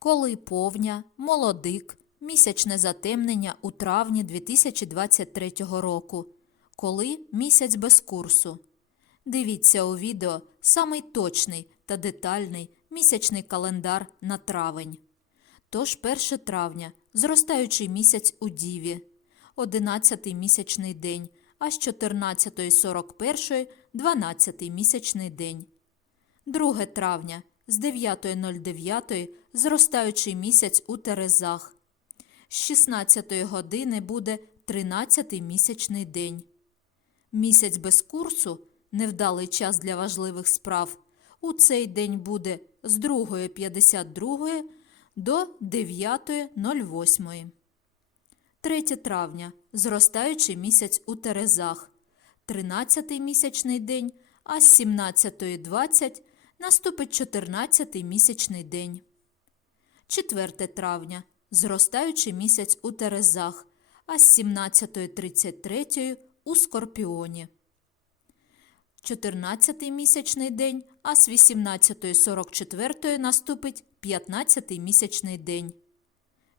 коли повня, молодик, місячне затемнення у травні 2023 року, коли місяць без курсу. Дивіться у відео самий точний та детальний місячний календар на травень. Тож 1 травня зростаючий місяць у Діві, 11 місячний день, аж 14.41 12 місячний день. 2 травня з 9.09 зростаючий місяць у Терезах. З 16 години буде 13 місячний день. Місяць без курсу невдалий час для важливих справ. У цей день буде з 2.52 до 9.08. 3 травня зростаючий місяць у Терезах. 13 місячний день, а з 17.20 наступить 14-й місячний день. 4 травня зростаючий місяць у Терезах, а з 17.33 у Скорпіоні. 14 місячний день, а з 18.44 наступить 15 місячний день.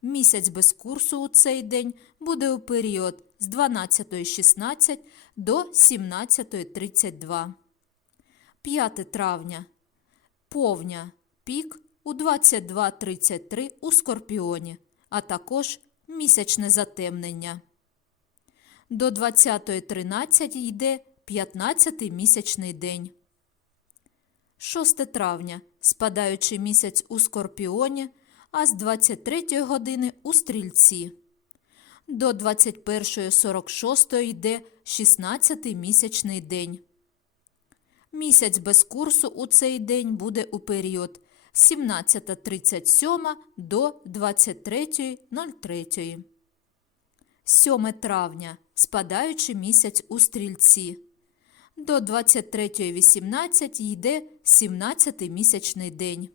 Місяць без курсу у цей день буде у період з 12.16 до 17.32. 5 травня. Повня. Пік у 22.33 у Скорпіоні, а також місячне затемнення. До 20.13 йде 15 місячний день. 6 травня. Спадаючий місяць у Скорпіоні, а з 23 години у Стрільці. До 21.46 йде 16 місячний день. Місяць без курсу у цей день буде у період з 17.37 до 23.03. 7 травня. Спадаючий місяць у Стрільці. До 23.18 йде 17 місячний день.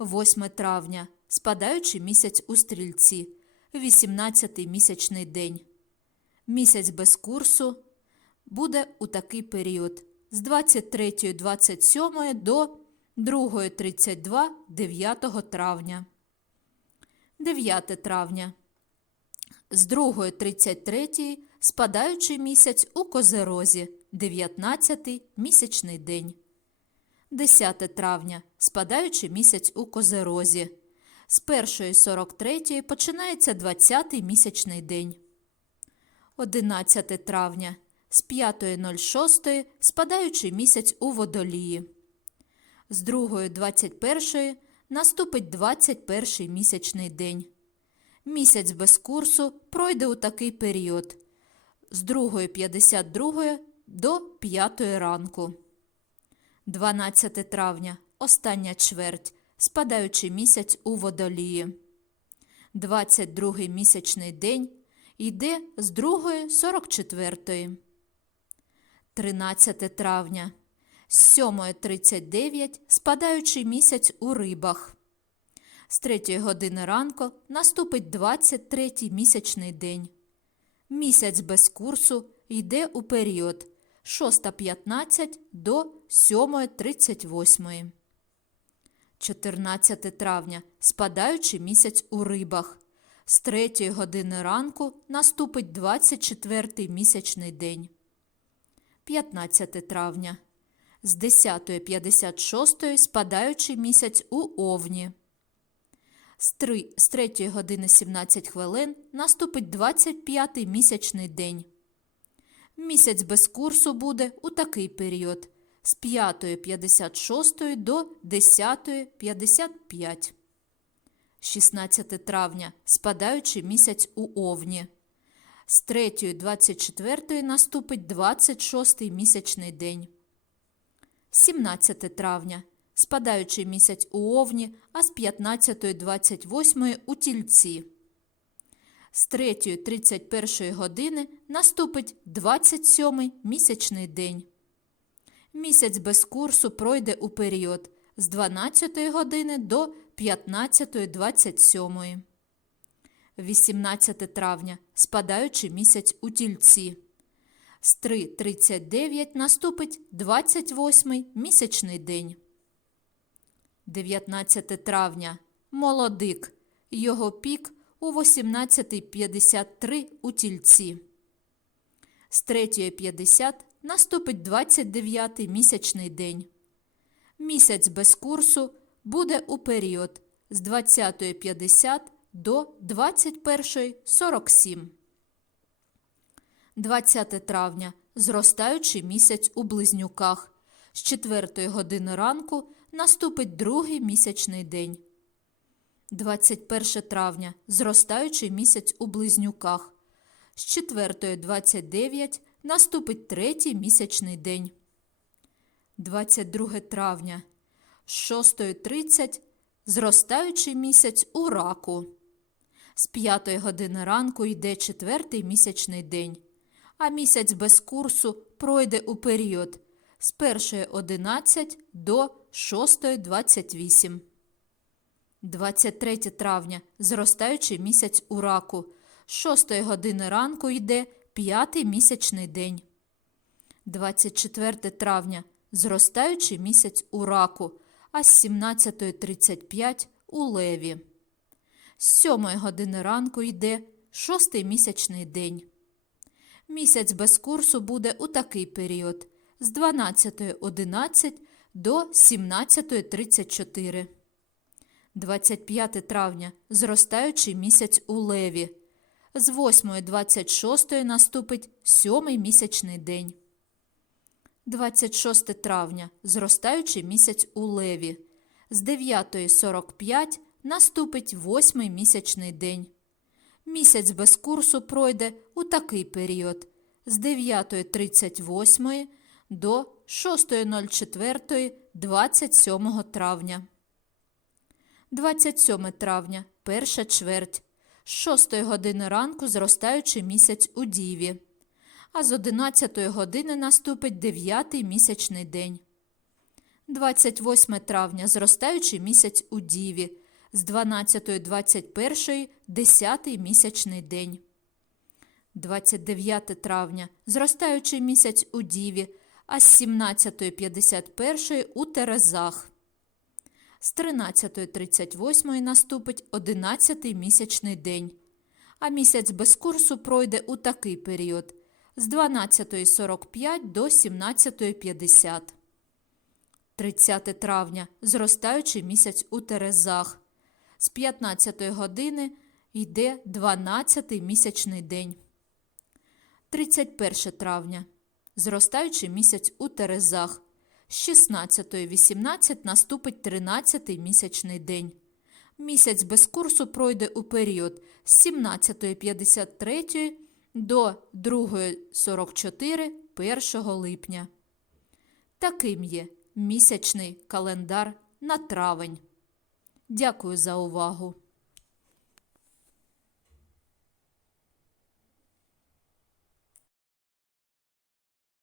8 травня. Спадаючий місяць у Стрільці. 18 місячний день. Місяць без курсу буде у такий період з 23.27 до 2.32 9 травня. 9 травня. З 2.33 спадаючий місяць у Козерозі, 19 місячний день. 10 травня спадаючий місяць у Козерозі. З 1.43 починається 20 місячний день. 11 травня з 5.06 спадаючий місяць у Водолії. З 2.21 наступить 21 місячний день. Місяць без курсу пройде у такий період з 2.52 до 5 ранку. 12 травня остання чверть, спадаючий місяць у водолії. 22 місячний день йде з 2.44. 13 травня з 7.39 спадаючий місяць у рибах. З 3 години ранку наступить 23 місячний день. Місяць без курсу йде у період 6.15 до 7.38. 14 травня спадаючий місяць у рибах. З 3 години ранку наступить 24 місячний день. 15 травня. З 10.56 спадаючий місяць у Овні. З 3, з 3 години 17 хвилин наступить 25 місячний день. Місяць без курсу буде у такий період з 5.56 до 10.55. 16 травня спадаючий місяць у Овні. З 3.24 наступить 26 місячний день. 17 травня спадаючий місяць у Овні, а з 15.28 у Тільці. З 3.31 години наступить 27 місячний день. Місяць без курсу пройде у період з 12 години до 15.27. 18 травня спадаючий місяць у Тільці. З 3.39 наступить 28 місячний день. 19 травня молодик. Його пік у 18.53 у тільці. З 3.50 наступить 29-й місячний день. Місяць без курсу буде у період з 20.50 до 21.47. 20 травня зростаючий місяць у близнюках. З 4 години ранку наступить другий місячний день. 21 травня зростаючий місяць у близнюках. З 4.29 наступить третій місячний день. 22 травня. З 6.30 зростаючий місяць у раку. З 5 години ранку йде четвертий місячний день, а місяць без курсу пройде у період з 1.11 до 6.28. 23 травня зростаючий місяць у раку. З 6 години ранку йде п'ятий місячний день. 24 травня зростаючий місяць у раку, а з 17.35 у леві. З 7 години ранку йде шостий місячний день. Місяць без курсу буде у такий період з 12.11 до 17.34. 25 травня зростаючий місяць у леві. З 8.26 наступить сьомий місячний день. 26 травня зростаючий місяць у леві. З 9.45 наступить восьмий місячний день. Місяць без курсу пройде у такий період з 9.38 до 6.04 27 травня. 27 травня перша чверть. З 6 години ранку зростаючий місяць у Діві. А з 11 години наступить 9 місячний день. 28 травня зростаючий місяць у Діві. З 12.21 10 місячний день. 29 травня зростаючий місяць у Діві, а з 17.51 у Терезах. З 13.38 наступить 11 місячний день, а місяць без курсу пройде у такий період з 12.45 до 17.50. 30 травня зростаючий місяць у Терезах. З 15 години йде 12 місячний день. 31 травня зростаючий місяць у Терезах. З 16.18 наступить 13 місячний день. Місяць без курсу пройде у період з 17.53 до 2.44 1 липня. Таким є місячний календар на травень. Дякую за увагу!